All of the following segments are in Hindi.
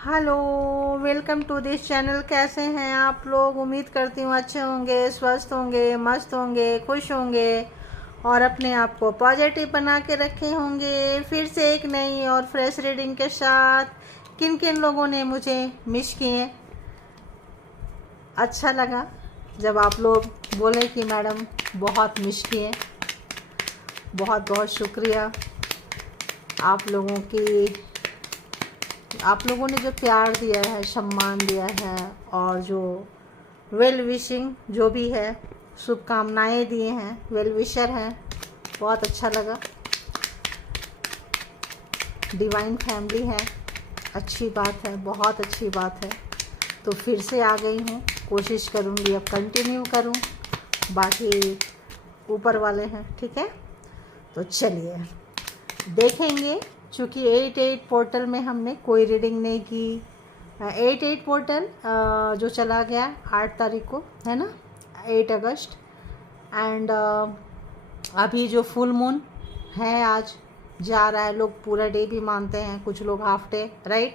Hello, welcome to this channel. कैसे हैं आप लोग? उम्मीद करती हूँ अच्छे होंगे, स्वस्थ होंगे, मस्त होंगे, खुश होंगे और अपने आप को पॉजिटिव बना के रखे होंगे। फिर से एक नई और फ्रेश रीडिंग के साथ। किन किन लोगों ने मुझे मिस किए, अच्छा लगा जब आप लोग बोले कि मैडम बहुत मिस किए। बहुत बहुत शुक्रिया आप लोगों ने जो प्यार दिया है, सम्मान दिया है और जो वेल विशिंग जो भी है, शुभकामनाएं दिए हैं, वेल विशर हैं, बहुत अच्छा लगा। डिवाइन फैमिली है, अच्छी बात है, बहुत अच्छी बात है। तो फिर से आ गई हूँ, कोशिश करूँगी अब कंटिन्यू करूँ। बाकी ऊपर वाले हैं, ठीक है। तो चलिए देखेंगे। चूँकि 88 पोर्टल में हमने कोई रीडिंग नहीं की। 88 पोर्टल जो चला गया 8 तारीख को, है ना, 8 अगस्त। एंड अभी जो फुल मून है आज जा रहा है, लोग पूरा डे भी मानते हैं, कुछ लोग हाफ डे, राइट।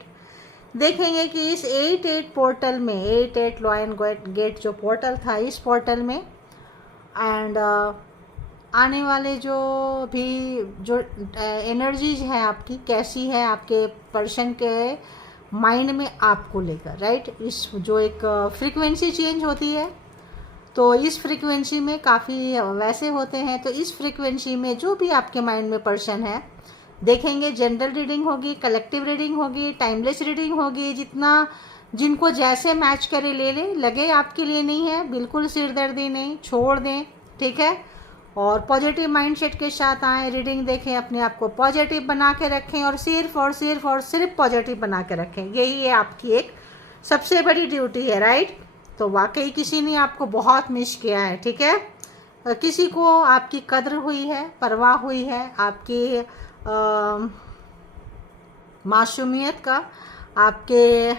देखेंगे कि इस 88 पोर्टल में 88 लॉयन गेट जो पोर्टल था, इस पोर्टल में एंड आने वाले जो एनर्जीज है आपकी, कैसी है आपके पर्सन के माइंड में आपको लेकर, राइट। इस जो एक फ्रीक्वेंसी चेंज होती है, तो इस फ्रीक्वेंसी में काफ़ी वैसे होते हैं। तो इस फ्रीक्वेंसी में जो भी आपके माइंड में पर्सन है, देखेंगे। जनरल रीडिंग होगी, कलेक्टिव रीडिंग होगी, टाइमलेस रीडिंग होगी। जिनको जैसे मैच करे ले ले, लगे आपके लिए नहीं है, बिल्कुल सिरदर्दी नहीं, छोड़ दें, ठीक है। और पॉजिटिव माइंडसेट के साथ आएँ, रीडिंग देखें, अपने आप को पॉजिटिव बना के रखें और सिर्फ पॉजिटिव बना के रखें। यही है आपकी एक सबसे बड़ी ड्यूटी है, राइट। तो वाकई किसी ने आपको बहुत मिस किया है, ठीक है। किसी को आपकी कद्र हुई है, परवाह हुई है, आपकी मासूमियत का, आपके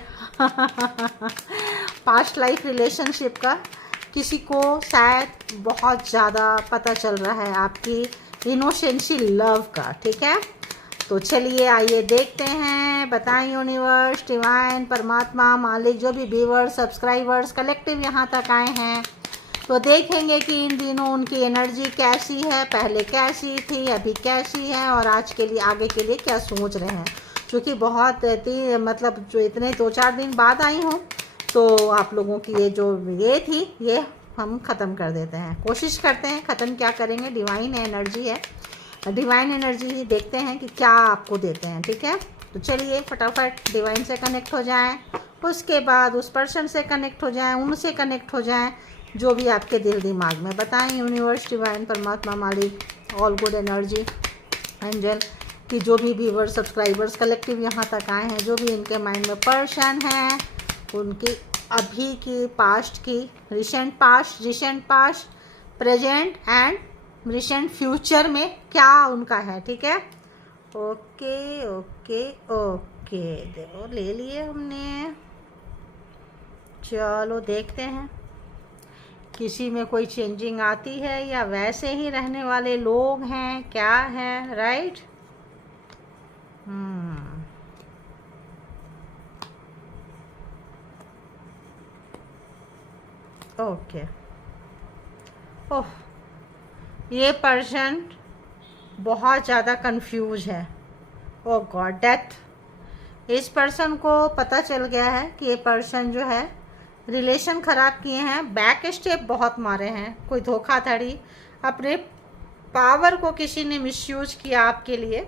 पास्ट लाइफ रिलेशनशिप का किसी को शायद बहुत ज़्यादा पता चल रहा है, आपकी इनोसेंसी लव का, ठीक है। तो चलिए आइए देखते हैं। बताएं यूनिवर्स, डिवाइन, परमात्मा, मालिक, जो भी व्यूअर्स, सब्सक्राइबर्स कलेक्टिव यहाँ तक आए हैं, तो देखेंगे कि इन दिनों उनकी एनर्जी कैसी है, पहले कैसी थी, अभी कैसी है और आज के लिए, आगे के लिए क्या सोच रहे हैं। क्योंकि बहुत मतलब जो इतने 2-4 दिन बाद आई हूँ, तो आप लोगों की ये जो ये थी, ये हम ख़त्म कर देते हैं, कोशिश करते हैं। ख़त्म क्या करेंगे, डिवाइन एनर्जी है, डिवाइन एनर्जी ही देखते हैं कि क्या आपको देते हैं, ठीक है। तो चलिए फटाफट डिवाइन से कनेक्ट हो जाएं, उसके बाद उस पर्सन से कनेक्ट हो जाएं, उनसे कनेक्ट हो जाएं, जो भी आपके दिल दिमाग में। बताएं यूनिवर्स, डिवाइन, परमात्मा, मालिक, ऑल गुड एनर्जी, एंजल, कि जो भी व्यूअर्स, सब्सक्राइबर्स कलेक्टिव यहाँ तक आए हैं, जो भी इनके माइंड में पर्सन है, उनकी अभी की, पास्ट की, recent past, present and recent future में क्या उनका है, ठीक है। ओके ओके ओके, देखो ले लिए हमने। चलो देखते हैं किसी में कोई चेंजिंग आती है या वैसे ही रहने वाले लोग हैं, क्या है, राइट। ओके। ओह, ये पर्सन बहुत ज़्यादा कंफ्यूज है। ओह गॉड, डेथ। इस पर्सन को पता चल गया है कि ये पर्सन जो है, रिलेशन ख़राब किए हैं, बैक स्टेप बहुत मारे हैं, कोई धोखाधड़ी, अपने पावर को किसी ने मिसयूज किया आपके लिए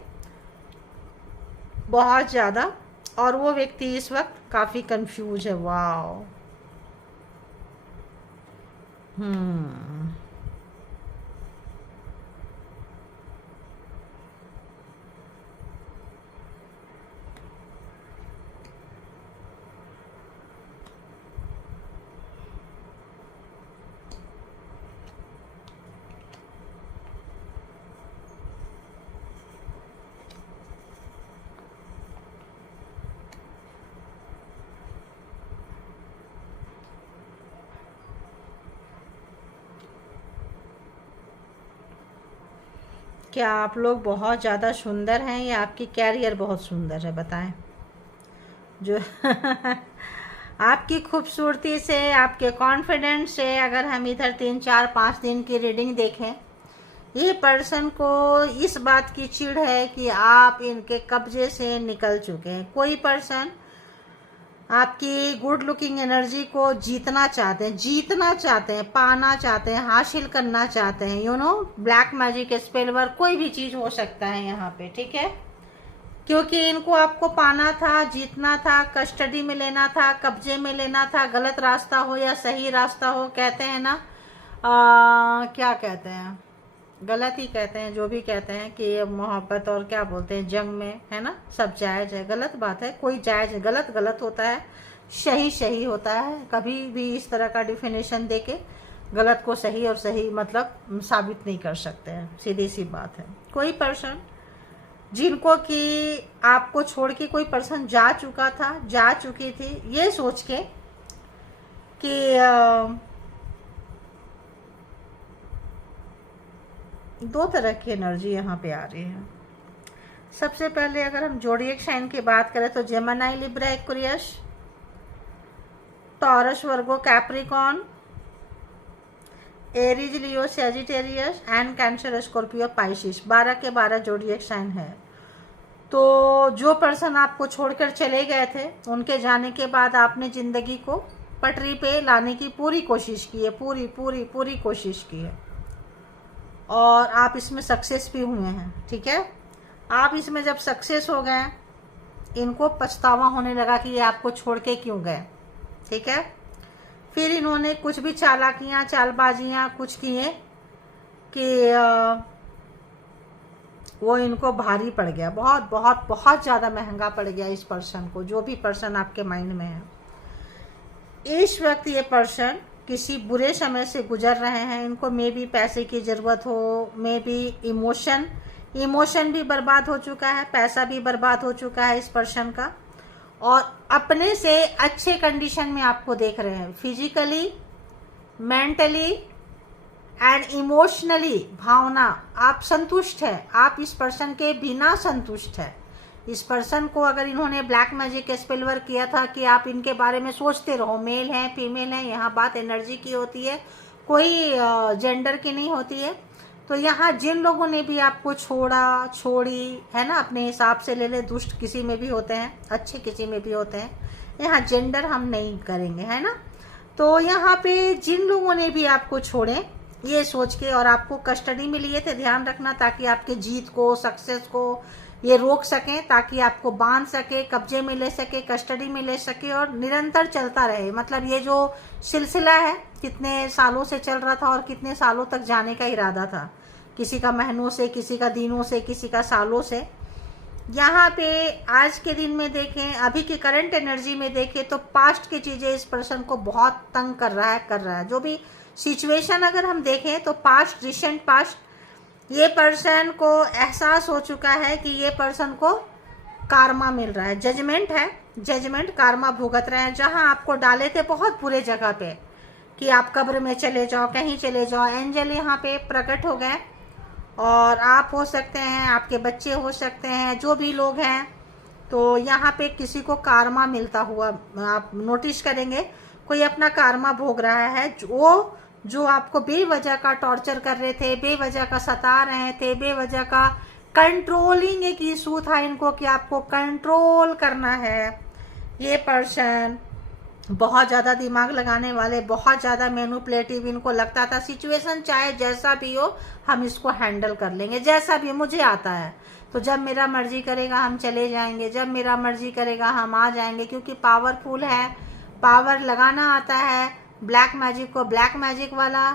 बहुत ज़्यादा, और वो व्यक्ति इस वक्त काफ़ी कंफ्यूज है। वाओ। क्या आप लोग बहुत ज़्यादा सुंदर हैं या आपकी कैरियर बहुत सुंदर है, बताएं। जो आपकी खूबसूरती से, आपके कॉन्फिडेंस से अगर हम इधर 3 4 5 दिन की रीडिंग देखें, ये पर्सन को इस बात की चिढ़ है कि आप इनके कब्जे से निकल चुके हैं। कोई पर्सन आपकी गुड लुकिंग एनर्जी को जीतना चाहते हैं, पाना चाहते हैं, हासिल करना चाहते हैं। You know, black magic, spell work, कोई भी चीज़ हो सकता है यहाँ पे, ठीक है। क्योंकि इनको आपको पाना था, जीतना था, कस्टडी में लेना था, कब्जे में लेना था। गलत रास्ता हो या सही रास्ता हो, कहते हैं ना, क्या कहते हैं, गलत ही कहते हैं, जो भी कहते हैं कि ये मोहब्बत और क्या बोलते हैं, जंग में, है ना, सब जायज़ है। गलत बात है, कोई जायज़, गलत गलत होता है, सही सही होता है। कभी भी इस तरह का डिफिनेशन देके गलत को सही और सही मतलब साबित नहीं कर सकते हैं, सीधी सी बात है। कोई पर्सन जिनको कि आपको छोड़ के कोई पर्सन जा चुका था, जा चुकी थी, ये सोच के कि दो तरह की एनर्जी यहाँ पे आ रही है। सबसे पहले अगर हम ज़ोडिएक साइन की बात करें तो Gemini, Libra, Aquarius, taurus, Virgo, Capricorn, Aries, Leo, Sagittarius and cancer, Scorpio, Pisces, 12 के 12 ज़ोडिएक साइन है। तो जो पर्सन आपको छोड़कर चले गए थे, उनके जाने के बाद आपने ज़िंदगी को पटरी पे लाने की पूरी कोशिश की है, पूरी पूरी पूरी कोशिश की है, और आप इसमें सक्सेस भी हुए हैं, ठीक है। आप इसमें जब सक्सेस हो गए, इनको पछतावा होने लगा कि ये आपको छोड़ के क्यों गए, ठीक है। फिर इन्होंने कुछ भी चालाकियाँ, चालबाजियाँ कुछ किए कि वो इनको भारी पड़ गया, बहुत बहुत बहुत ज़्यादा महंगा पड़ गया इस पर्सन को, जो भी पर्सन आपके माइंड में है। इस वक्त ये पर्सन किसी बुरे समय से गुजर रहे हैं। इनको मे भी पैसे की ज़रूरत हो, मे भी इमोशन भी बर्बाद हो चुका है, पैसा भी बर्बाद हो चुका है इस पर्सन का, और अपने से अच्छे कंडीशन में आपको देख रहे हैं, फिजिकली, मेंटली एंड इमोशनली। भावना, आप संतुष्ट है, आप इस पर्सन के बिना संतुष्ट है। इस पर्सन को अगर इन्होंने ब्लैक मैजिक स्पेल वर्क किया था कि आप इनके बारे में सोचते रहो, मेल हैं, फीमेल हैं, यहाँ बात एनर्जी की होती है, कोई जेंडर की नहीं होती है। तो यहाँ जिन लोगों ने भी आपको छोड़ा, छोड़ी, है ना, अपने हिसाब से ले ले, दुष्ट किसी में भी होते हैं, अच्छे किसी में भी होते हैं, यहाँ जेंडर हम नहीं करेंगे, है ना। तो यहाँ पे जिन लोगों ने भी आपको छोड़े, ये सोच के, और आपको कस्टडी में लिए थे, ध्यान रखना, ताकि आपके जीत को, सक्सेस को ये रोक सकें, ताकि आपको बांध सके, कब्जे में ले सके, कस्टडी में ले सके, और निरंतर चलता रहे। मतलब ये जो सिलसिला है कितने सालों से चल रहा था और कितने सालों तक जाने का इरादा था, किसी का महीनों से, किसी का दिनों से, किसी का सालों से। यहाँ पे आज के दिन में देखें, अभी की करंट एनर्जी में देखें तो पास्ट की चीज़ें इस पर्सन को बहुत तंग कर रहा है। जो भी सिचुएशन अगर हम देखें तो पास्ट, रिसेंट पास्ट, ये पर्सन को एहसास हो चुका है कि ये पर्सन को कार्मा मिल रहा है, जजमेंट है, जजमेंट, कार्मा भुगत रहे हैं। जहां आपको डाले थे बहुत बुरे जगह पे कि आप कब्र में चले जाओ, कहीं चले जाओ, एंजल यहाँ पे प्रकट हो गए, और आप हो सकते हैं, आपके बच्चे हो सकते हैं, जो भी लोग हैं। तो यहाँ पे किसी को कार्मा मिलता हुआ आप नोटिस करेंगे, कोई अपना कार्मा भोग रहा है। जो आपको बेवजह का टॉर्चर कर रहे थे, बेवजह का सता रहे थे, बेवजह का कंट्रोलिंग एक इशू था इनको कि आपको कंट्रोल करना है। ये पर्सन बहुत ज़्यादा दिमाग लगाने वाले, बहुत ज़्यादा मैनिपुलेटिव, इनको लगता था सिचुएशन चाहे जैसा भी हो हम इसको हैंडल कर लेंगे, जैसा भी मुझे आता है, तो जब मेरा मर्जी करेगा हम चले जाएंगे, जब मेरा मर्जी करेगा हम आ जाएंगे, क्योंकि पावरफुल है, पावर लगाना आता है। ब्लैक मैजिक को ब्लैक मैजिक वाला,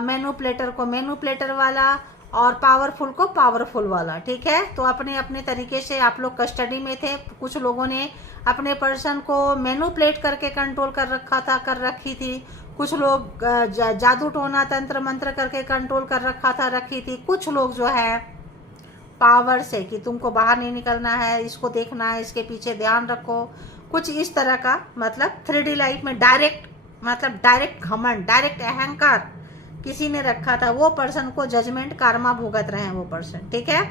मैनिपुलेटर को मैनिपुलेटर वाला, और पावरफुल को पावरफुल वाला, ठीक है। तो अपने अपने तरीके से आप लोग कस्टडी में थे। कुछ लोगों ने अपने पर्सन को मैनिपुलेट करके कंट्रोल कर रखा था, कर रखी थी। कुछ लोग जादू टोना, तंत्र मंत्र करके कंट्रोल कर रखा था, रखी थी। कुछ लोग जो है पावर से कि तुमको बाहर नहीं निकलना है, इसको देखना है, इसके पीछे ध्यान रखो, कुछ इस तरह का। मतलब 3D लाइफ में डायरेक्ट, मतलब डायरेक्ट घमंड, डायरेक्ट अहंकार किसी ने रखा था। वो पर्सन को जजमेंट, कार्मा भुगत रहे हैं वो पर्सन, ठीक है।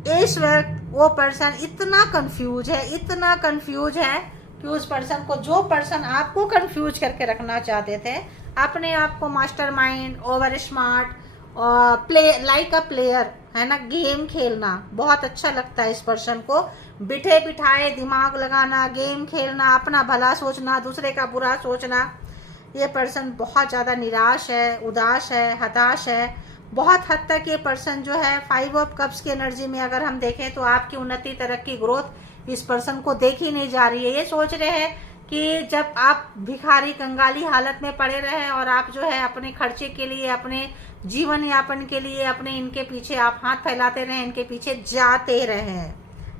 इस वक्त वो पर्सन इतना कंफ्यूज है, इतना कंफ्यूज है कि उस पर्सन को, जो पर्सन आपको कंफ्यूज करके रखना चाहते थे, अपने आप को mastermind, over smart, play like a player, है ना, गेम खेलना बहुत अच्छा लगता है इस पर्सन को, बिठे बिठाए दिमाग लगाना, गेम खेलना, अपना भला सोचना, दूसरे का बुरा सोचना। ये पर्सन बहुत ज़्यादा निराश है, उदास है, हताश है। बहुत हद तक ये पर्सन जो है 5 ऑफ कप्स की एनर्जी में अगर हम देखें तो आपकी उन्नति, तरक्की, ग्रोथ इस पर्सन को देखी नहीं जा रही है। ये सोच रहे हैं कि जब आप भिखारी कंगाली हालत में पड़े रहे और आप जो है अपने खर्चे के लिए, अपने जीवन यापन के लिए, अपने इनके पीछे आप हाथ फैलाते रहे, इनके पीछे जाते रहे,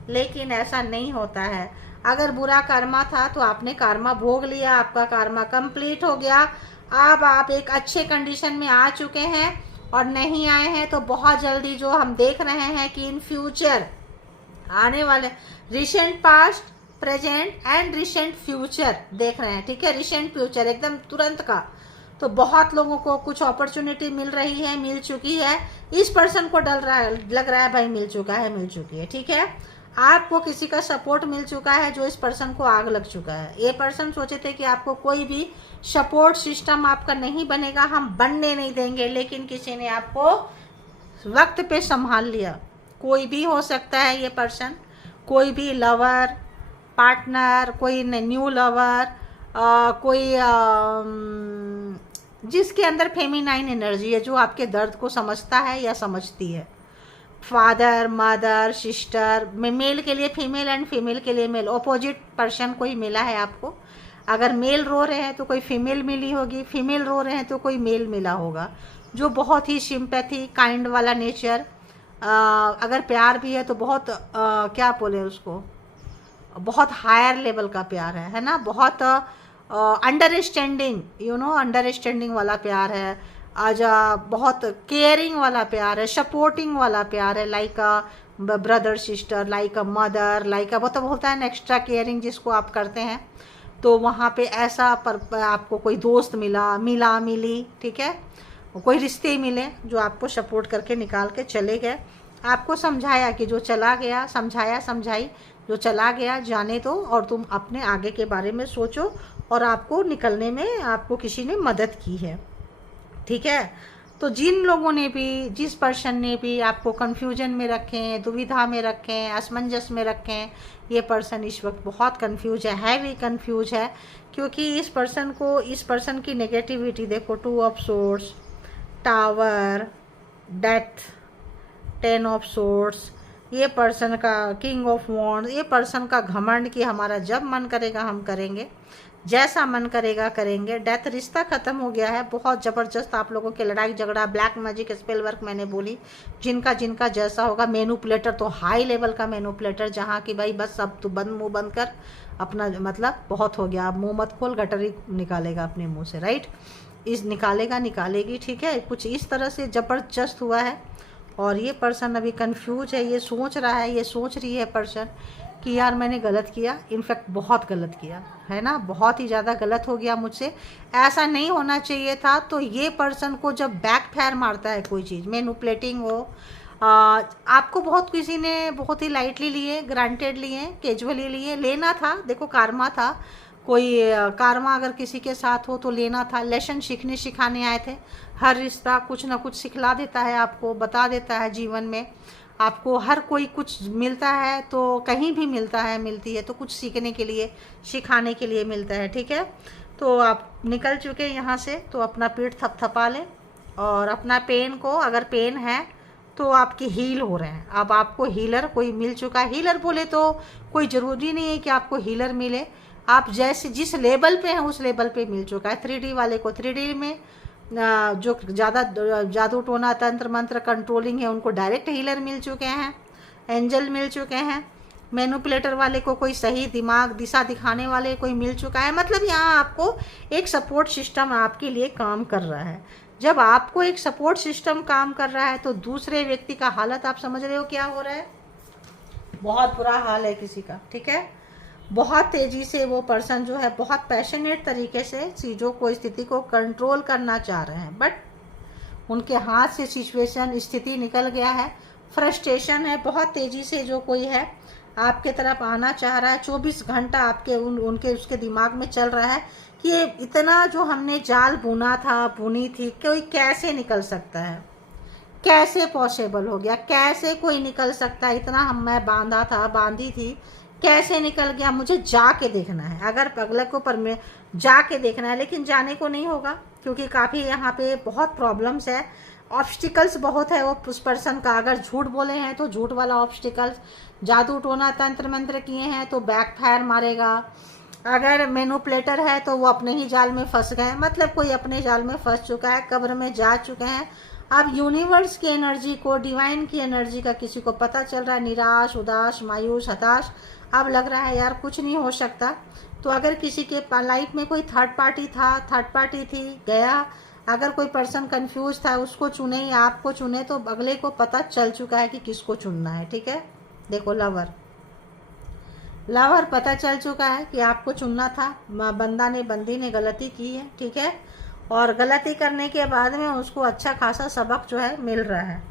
लेकिन ऐसा नहीं होता है। अगर बुरा कर्मा था तो आपने कर्मा भोग लिया, आपका कर्मा कंप्लीट हो गया। अब आप एक अच्छे कंडीशन में आ चुके हैं, और नहीं आए हैं तो बहुत जल्दी जो हम देख रहे हैं कि इन फ्यूचर आने वाले recent past, present and recent future देख रहे हैं, ठीक है। रिसेंट फ्यूचर एकदम तुरंत का, तो बहुत लोगों को कुछ अपॉर्चुनिटी मिल रही है, मिल चुकी है। इस पर्सन को लग रहा है भाई मिल चुका है, मिल चुकी है, ठीक है। आपको किसी का सपोर्ट मिल चुका है जो इस पर्सन को आग लग चुका है। ये पर्सन सोचे थे कि आपको कोई भी सपोर्ट सिस्टम आपका नहीं बनेगा, हम बनने नहीं देंगे, लेकिन किसी ने आपको वक्त पे संभाल लिया। कोई भी हो सकता है ये पर्सन, कोई भी लवर, पार्टनर, कोई न्यू लवर, कोई जिसके अंदर फेमिनाइन एनर्जी है, जो आपके दर्द को समझता है या समझती है। फादर, मदर, सिस्टर, मेल के लिए फीमेल एंड फीमेल के लिए मेल, ऑपोजिट पर्सन कोई मिला है आपको। अगर मेल रो रहे हैं तो कोई फीमेल मिली होगी, फीमेल रो रहे हैं तो कोई मेल मिला होगा, जो बहुत ही सिंपैथी, काइंड वाला नेचर। अगर प्यार भी है तो बहुत क्या बोले उसको, बहुत हायर लेवल का प्यार है ना, बहुत अंडरस्टैंडिंग, अंडरस्टैंडिंग वाला प्यार है। आज बहुत केयरिंग वाला प्यार है, सपोर्टिंग वाला प्यार है, like a brother sister, like a mother, like अ मतलब होता है ना एक्स्ट्रा केयरिंग जिसको आप करते हैं। तो वहाँ पे ऐसा आपको कोई दोस्त मिली, ठीक है, कोई रिश्ते मिले जो आपको सपोर्ट करके निकाल के चले गए। आपको समझाया कि जो चला गया, समझाई जो चला गया जाने दो, और तुम अपने आगे के बारे में सोचो, और आपको निकलने में आपको किसी ने मदद की है, ठीक है। तो जिन लोगों ने भी, जिस पर्सन ने भी आपको कंफ्यूजन में रखें, दुविधा में रखें, असमंजस में रखें, ये पर्सन इस वक्त बहुत कंफ्यूज है भी कंफ्यूज है, क्योंकि इस पर्सन की नेगेटिविटी देखो, 2 of swords, tower, death, 10 of swords, ये पर्सन का किंग ऑफ वॉन्ड, ये पर्सन का घमंड कि हमारा जब मन करेगा हम करेंगे, जैसा मन करेगा करेंगे। डेथ, रिश्ता खत्म हो गया है। बहुत ज़बरदस्त आप लोगों के लड़ाई झगड़ा, ब्लैक मैजिक, स्पेल वर्क मैंने बोली, जिनका जैसा होगा। मैनिपुलेटर तो हाई लेवल का मैनिपुलेटर, जहाँ की भाई बस अब तो मुंह बंद कर, अपना मतलब बहुत हो गया, अब मुँह मत खोल, गटरी निकालेगा अपने मुँह से, राइट, इस निकालेगी, ठीक है। कुछ इस तरह से ज़बरदस्त हुआ है। और ये पर्सन अभी कंफ्यूज है, ये सोच रहा है, ये सोच रही है पर्सन कि यार मैंने गलत किया, इनफैक्ट बहुत गलत किया है ना, बहुत ही ज़्यादा गलत हो गया मुझसे, ऐसा नहीं होना चाहिए था। तो ये पर्सन को जब बैकफायर मारता है कोई चीज़, मैनिपुलेटिंग हो, आपको बहुत किसी ने बहुत ही लाइटली लिए, ग्रांटेड लिए, कैजुअली लिए, लेना था। देखो कारमा था, कोई कारमा अगर किसी के साथ हो तो लेना था। लेसन सिखाने आए थे। हर रिश्ता कुछ ना कुछ सिखला देता है, आपको बता देता है। जीवन में आपको हर कोई कुछ मिलता है, तो कहीं भी मिलती है तो कुछ सीखने के लिए, सिखाने के लिए मिलता है, ठीक है। तो आप निकल चुके हैं यहाँ से, तो अपना पीठ थपथपा लें, और अपना पेन को, अगर पेन है तो आपकी हील हो रहे हैं। अब आपको हीलर कोई मिल चुका है। हीलर बोले तो कोई ज़रूरी नहीं है कि आपको हीलर मिले, आप जैसे जिस लेवल पे हैं उस लेवल पे मिल चुका है। 3D वाले को 3D में, जो ज़्यादा जादू टोना तंत्र मंत्र कंट्रोलिंग है उनको डायरेक्ट हीलर मिल चुके हैं, एंजल मिल चुके हैं। मैनिपुलेटर वाले को कोई सही दिमाग दिशा दिखाने वाले कोई मिल चुका है। मतलब यहाँ आपको एक सपोर्ट सिस्टम आपके लिए काम कर रहा है। जब आपको एक सपोर्ट सिस्टम काम कर रहा है तो दूसरे व्यक्ति का हालत आप समझ रहे हो क्या हो रहा है, बहुत बुरा हाल है किसी का, ठीक है। बहुत तेज़ी से वो पर्सन जो है बहुत पैशनेट तरीके से चीज़ों को, स्थिति को कंट्रोल करना चाह रहे हैं, बट उनके हाथ से सिचुएशन, स्थिति निकल गया है। फ्रस्ट्रेशन है, बहुत तेज़ी से जो कोई है आपके तरफ आना चाह रहा है। 24 घंटा आपके उनके उसके दिमाग में चल रहा है कि ये इतना जो हमने जाल बुना था, बुनी थी, कोई कैसे निकल सकता है, कैसे पॉसिबल हो गया, कैसे कोई निकल सकता है, इतना मैं बांधा था, बांधी थी, कैसे निकल गया, मुझे जाके देखना है। अगर अगले को पर में जाके देखना है, लेकिन जाने को नहीं होगा क्योंकि काफ़ी यहाँ पे बहुत प्रॉब्लम्स है, ऑब्स्टिकल्स बहुत है वो उस पर्सन का। अगर झूठ बोले हैं तो झूठ वाला ऑब्स्टिकल्स, जादू टोना तंत्र मंत्र किए हैं तो बैकफायर मारेगा, अगर मैनिपुलेटर है तो वो अपने ही जाल में फंस गए, मतलब कोई अपने जाल में फंस चुका है, कब्र में जा चुके हैं। अब यूनिवर्स की एनर्जी को, डिवाइन की एनर्जी का किसी को पता चल रहा है, निराश, उदास, मायूस, हताश, अब लग रहा है यार कुछ नहीं हो सकता। तो अगर किसी के लाइफ में कोई थर्ड पार्टी था, थर्ड पार्टी थी, गया, अगर कोई पर्सन कंफ्यूज था उसको चुने या आपको चुने, तो अगले को पता चल चुका है कि किसको चुनना है। ठीक है, देखो लवर पता चल चुका है कि आपको चुनना था, बंदा ने, बंदी ने गलती की है। ठीक है, और गलती करने के बाद में उसको अच्छा खासा सबक जो है मिल रहा है।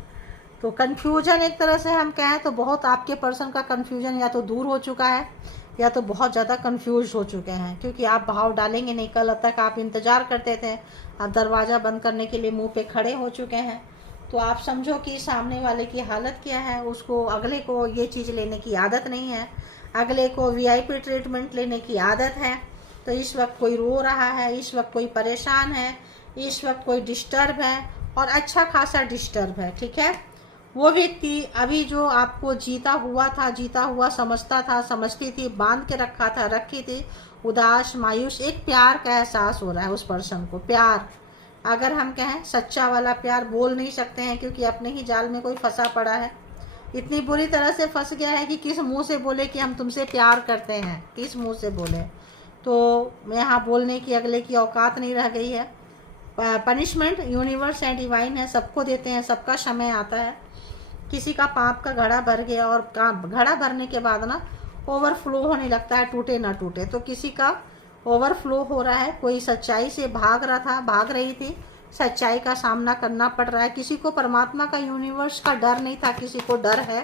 तो कन्फ्यूजन एक तरह से हम कहें तो बहुत आपके पर्सन का कन्फ्यूजन या तो दूर हो चुका है या तो बहुत ज़्यादा कन्फ्यूज हो चुके हैं, क्योंकि आप भाव डालेंगे नहीं। कल तक आप इंतज़ार करते थे, आप दरवाज़ा बंद करने के लिए मुंह पे खड़े हो चुके हैं। तो आप समझो कि सामने वाले की हालत क्या है, उसको, अगले को ये चीज़ लेने की आदत नहीं है, अगले को वीआईपी ट्रीटमेंट लेने की आदत है। तो इस वक्त कोई रो रहा है, इस वक्त कोई परेशान है, इस वक्त कोई डिस्टर्ब है, और अच्छा खासा डिस्टर्ब है। ठीक है, वो व्यक्ति अभी जो आपको जीता हुआ समझता था, समझती थी, बांध के रखा था, रखी थी, उदास, मायूस, एक प्यार का एहसास हो रहा है उस पर्सन को। प्यार, अगर हम कहें सच्चा वाला प्यार, बोल नहीं सकते हैं क्योंकि अपने ही जाल में कोई फंसा पड़ा है, इतनी बुरी तरह से फंस गया है कि किस मुंह से बोले कि हम तुमसे प्यार करते हैं, किस मुंह से बोले। तो यहाँ बोलने की अगले की औकात नहीं रह गई है। पनिशमेंट यूनिवर्स एंड डिवाइन है, सबको देते हैं, सबका समय आता है। किसी का पाप का घड़ा भर गया और घड़ा भरने के बाद ना ओवरफ्लो होने लगता है, टूटे ना टूटे। तो किसी का ओवरफ्लो हो रहा है, कोई सच्चाई से भाग रहा था, भाग रही थी, सच्चाई का सामना करना पड़ रहा है। किसी को परमात्मा का, यूनिवर्स का डर नहीं था, किसी को डर है।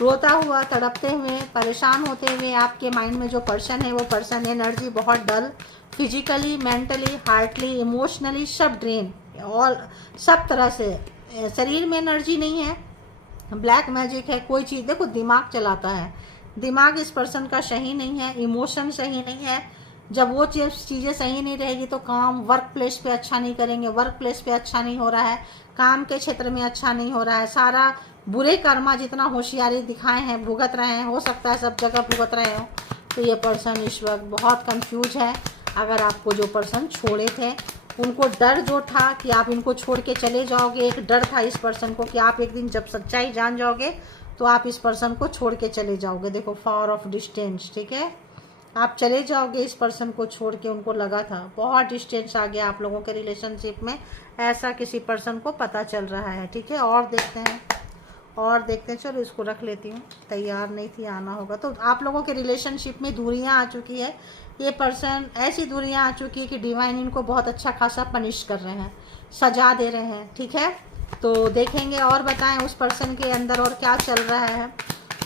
रोता हुआ, तड़पते हुए, परेशान होते हुए आपके माइंड में जो पर्सन है, वो पर्सन एनर्जी बहुत डल, फिजिकली, मेंटली, हार्टली, इमोशनली सब ड्रेन, और सब तरह से शरीर में एनर्जी नहीं है। ब्लैक मैजिक है, कोई चीज़, देखो दिमाग चलाता है, दिमाग इस पर्सन का सही नहीं है, इमोशन सही नहीं है। जब वो चीज़ें सही नहीं रहेगी तो काम, वर्क प्लेस पे अच्छा नहीं करेंगे, वर्क प्लेस पे अच्छा नहीं हो रहा है, काम के क्षेत्र में अच्छा नहीं हो रहा है, सारा बुरे कर्मा जितना होशियारी दिखाए हैं, भुगत रहे हैं, हो सकता है सब जगह भुगत रहे हो। तो ये पर्सन इस वक्त बहुत कंफ्यूज है। अगर आपको जो पर्सन छोड़े थे, उनको डर जो था कि आप इनको छोड़ के चले जाओगे, एक डर था इस पर्सन को कि आप एक दिन जब सच्चाई जान जाओगे तो आप इस पर्सन को छोड़ के चले जाओगे। देखो पावर ऑफ डिस्टेंस, ठीक है, आप चले जाओगे इस पर्सन को छोड़ के। उनको लगा था बहुत डिस्टेंस आ गया आप लोगों के रिलेशनशिप में, ऐसा किसी पर्सन को पता चल रहा है। ठीक है, और देखते हैं, चलो इसको रख लेती हूँ, तैयार नहीं थी, आना होगा। तो आप लोगों के रिलेशनशिप में दूरियाँ आ चुकी है, ये पर्सन ऐसी दूरियाँ आ चुकी है कि डिवाइन इनको बहुत अच्छा खासा पनिश कर रहे हैं, सजा दे रहे हैं। ठीक है, तो देखेंगे और बताएं उस पर्सन के अंदर और क्या चल रहा है।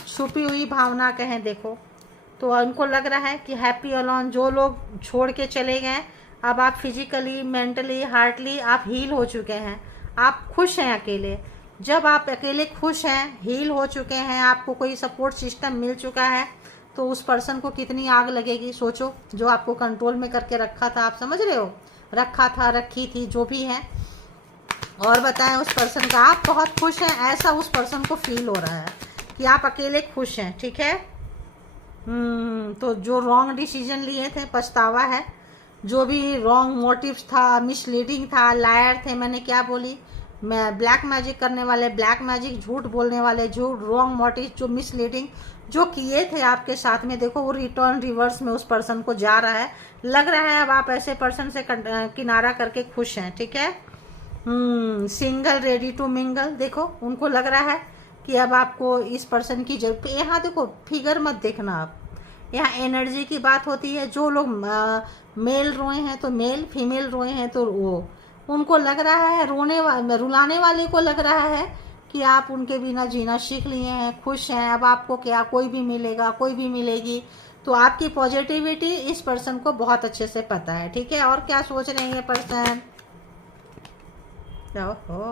छुपी हुई भावना कहें, देखो तो उनको लग रहा है कि हैप्पी अलोन, जो लोग छोड़ के चले गए, अब आप फिजिकली, मेंटली, हार्टली आप हील हो चुके हैं, आप खुश हैं अकेले। जब आप अकेले खुश हैं, हील हो चुके हैं, आपको कोई सपोर्ट सिस्टम मिल चुका है, तो उस पर्सन को कितनी आग लगेगी सोचो, जो आपको कंट्रोल में करके रखा था, आप समझ रहे हो, रखा था, रखी थी, जो भी है। और बताएं उस पर्सन का, आप बहुत खुश हैं, ऐसा उस पर्सन को फील हो रहा है कि आप अकेले खुश हैं। ठीक है, तो जो रॉन्ग डिसीजन लिए थे, पछतावा है, जो भी रॉन्ग मोटिव्स था, मिसलीडिंग था, लायर थे, मैंने क्या बोली, मैं ब्लैक मैजिक करने वाले, ब्लैक मैजिक, झूठ बोलने वाले, झूठ, रॉन्ग मोटिव, जो मिसलीडिंग जो किए थे आपके साथ में, देखो वो रिटर्न रिवर्स में उस पर्सन को जा रहा है। लग रहा है अब आप ऐसे पर्सन से किनारा करके खुश हैं। ठीक है, सिंगल, रेडी टू मिंगल, देखो उनको लग रहा है कि अब आपको इस पर्सन की जरूरत। यहाँ देखो फिगर मत देखना आप, यहाँ एनर्जी की बात होती है। जो लोग मेल रोए हैं तो मेल, फीमेल रोए हैं तो वो, उनको लग रहा है, रुलाने वाले को लग रहा है कि आप उनके बिना जीना सीख लिए हैं, खुश हैं, अब आपको क्या कोई भी मिलेगा, कोई भी मिलेगी। तो आपकी पॉजिटिविटी इस पर्सन को बहुत अच्छे से पता है, ठीक है। और क्या सोच रहे हैं ये पर्सन? ओहो,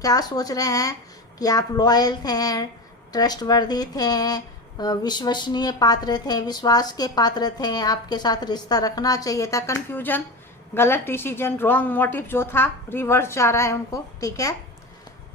क्या सोच रहे हैं कि आप लॉयल थे, ट्रस्टवर्दी थे, विश्वसनीय पात्र थे, विश्वास के पात्र थे, आपके साथ रिश्ता रखना चाहिए था। कंफ्यूजन, गलत डिसीजन, रॉन्ग मोटिव जो था रिवर्स जा रहा है उनको, ठीक है।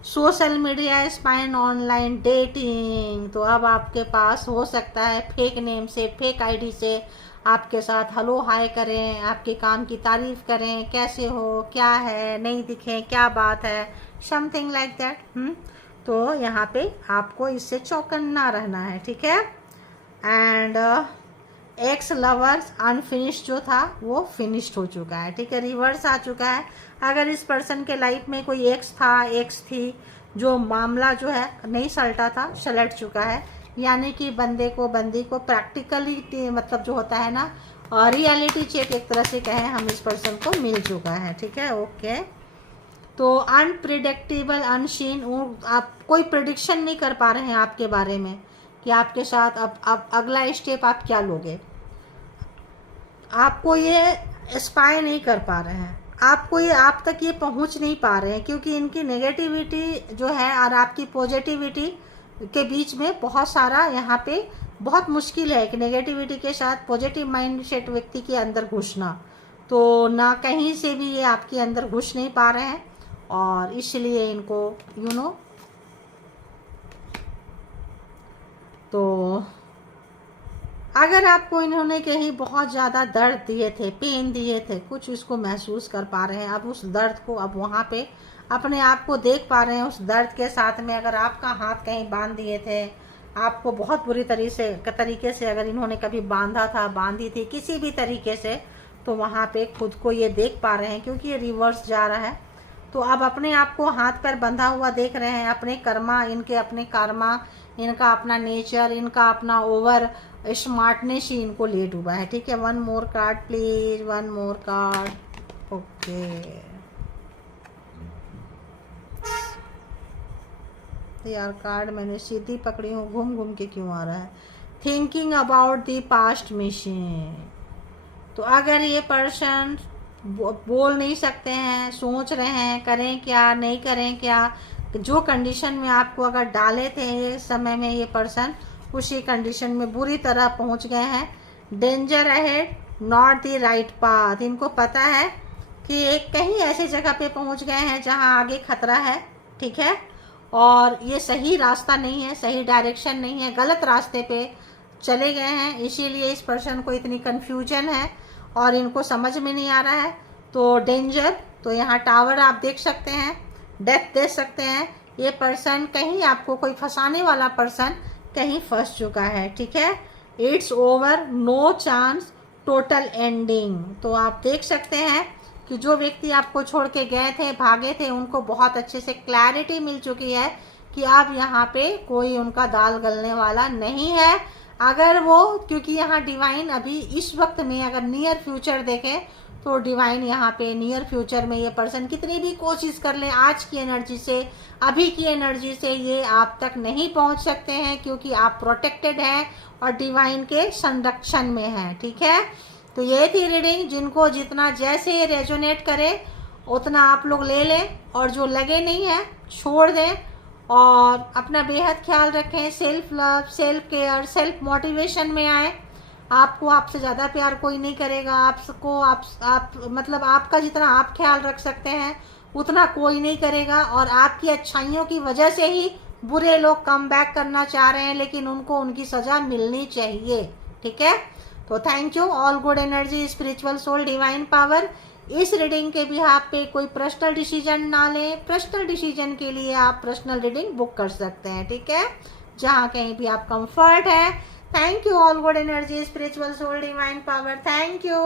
Social media, spine, online dating, तो अब आपके पास हो सकता है फेक नेम से, फेक आईडी से आपके साथ हेलो हाय करें, आपके काम की तारीफ करें, कैसे हो, क्या है, नहीं दिखें, क्या बात है, समथिंग लाइक दैट। तो यहाँ पे आपको इससे चौकन्ना रहना है, ठीक है। एंड एक्स लवर्स अनफिनिश्ड जो था वो फिनिश्ड हो चुका है, ठीक है, रिवर्स आ चुका है। अगर इस पर्सन के लाइफ में कोई एक्स था, एक्स थी, जो मामला जो है नहीं सलटा था, सलट चुका है, यानी कि बंदी को प्रैक्टिकली मतलब जो होता है ना, रियलिटी चेक एक तरह से कहें हम, इस पर्सन को मिल चुका है, ठीक है। ओके, तो अनप्रिडिक्टेबल, अनसीन, आप कोई प्रिडिक्शन नहीं कर पा रहे हैं आपके बारे में कि आपके साथ अब अगला स्टेप आप क्या लोगे। आपको ये स्पाई नहीं कर पा रहे हैं, आपको ये आप तक ये पहुंच नहीं पा रहे हैं, क्योंकि इनकी नेगेटिविटी जो है और आपकी पॉजिटिविटी के बीच में बहुत सारा यहाँ पे बहुत मुश्किल है कि नेगेटिविटी के साथ पॉजिटिव माइंडसेट व्यक्ति के अंदर घुसना। तो ना कहीं से भी ये आपके अंदर घुस नहीं पा रहे हैं, और इसलिए इनको तो अगर आपको इन्होंने कहीं बहुत ज़्यादा दर्द दिए थे, पेन दिए थे, कुछ इसको महसूस कर पा रहे हैं, अब उस दर्द को अब वहाँ पे अपने आप को देख पा रहे हैं। उस दर्द के साथ में अगर आपका हाथ कहीं बांध दिए थे, आपको बहुत बुरी तरीके से अगर इन्होंने कभी बांधा था, बांधी थी किसी भी तरीके से, तो वहाँ पे खुद को ये देख पा रहे हैं, क्योंकि ये रिवर्स जा रहा है। तो अब अपने आप को हाथ पर बंधा हुआ देख रहे हैं, अपने कर्मा, इनके अपने कर्मा, इनका अपना नेचर, इनका अपना ओवर स्मार्टनेस ही इनको ले डूबा है, ठीक है। One more card please, one more card. Okay यार, कार्ड मैंने सीधी पकड़ी हूँ, घूम घूम के क्यों आ रहा है। Thinking about the past mission, तो अगर ये पर्सन बोल नहीं सकते हैं, सोच रहे हैं करें क्या नहीं करें क्या, जो कंडीशन में आपको अगर डाले थे ये समय में ये पर्सन उसी कंडीशन में बुरी तरह पहुंच गए हैं। Danger ahead, not the right path, इनको पता है कि एक कहीं ऐसी जगह पे पहुंच गए हैं जहां आगे खतरा है, ठीक है, और ये सही रास्ता नहीं है, सही डायरेक्शन नहीं है, गलत रास्ते पे चले गए हैं। इसीलिए इस पर्सन को इतनी कन्फ्यूजन है और इनको समझ में नहीं आ रहा है। तो डेंजर, तो यहाँ टावर आप देख सकते हैं, डेथ देख सकते हैं। ये पर्सन कहीं आपको कोई फंसाने वाला पर्सन कहीं फंस चुका है, ठीक है। It's over, no chance, total ending, तो आप देख सकते हैं कि जो व्यक्ति आपको छोड़ के गए थे, भागे थे, उनको बहुत अच्छे से क्लैरिटी मिल चुकी है कि अब यहाँ पे कोई उनका दाल गलने वाला नहीं है। अगर वो, क्योंकि यहाँ डिवाइन अभी इस वक्त में अगर नियर फ्यूचर देखें तो डिवाइन यहाँ पे नियर फ्यूचर में ये पर्सन कितनी भी कोशिश कर ले, आज की एनर्जी से, अभी की एनर्जी से ये आप तक नहीं पहुँच सकते हैं, क्योंकि आप प्रोटेक्टेड हैं और डिवाइन के संरक्षण में हैं, ठीक है। तो ये थी रीडिंग, जिनको जितना जैसे रेजोनेट करे उतना आप लोग ले लें, और जो लगे नहीं है छोड़ दें, और अपना बेहद ख्याल रखें। Self love, self care, self motivation में आए। आपको आपसे ज़्यादा प्यार कोई नहीं करेगा, आपको आप मतलब आपका जितना आप ख्याल रख सकते हैं उतना कोई नहीं करेगा, और आपकी अच्छाइयों की वजह से ही बुरे लोग कम बैक करना चाह रहे हैं, लेकिन उनको उनकी सज़ा मिलनी चाहिए, ठीक है। तो thank you, all good energy, spiritual soul, divine power. इस रीडिंग के बिहाफ पे कोई पर्सनल डिसीजन ना लें, पर्सनल डिसीजन के लिए आप पर्सनल रीडिंग बुक कर सकते हैं, ठीक है, जहाँ कहीं भी आप कंफर्ट है। Thank you, all good energy, spiritual soul, divine power, thank you.